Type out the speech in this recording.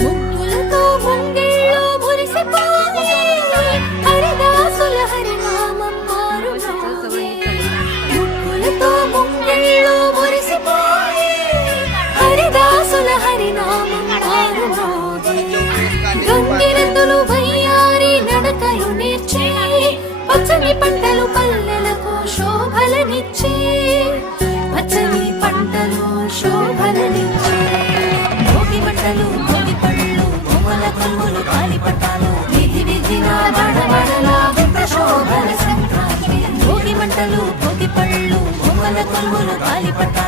ముగ్గులతో ముంగిళ్ళు మురిసిపోయి హరిదాసుల హరినామం మారుమోగే. ముగ్గులతో ముంగిళ్ళు మురిసిపోయి హరిదాసుల హరినామం మారుమోగే. గంగిరెద్దులు వయ్యారి నడకలు నేర్చి పచ్చని పంటలు పల్లెలకు శోభలనిచ్చే. పచ్చని పంటలు శోభలనిచ్చే. భోగి మంటలు భోగి పళ్ళు బొమ్మల కొలువులు గాలిపటాలు వీధి వీధిన నడవడల వింత శోభల సంక్రాంతి. భోగి మంటలు భోగి పళ్ళు బొమ్మల కొలువులు గాలిపటాలు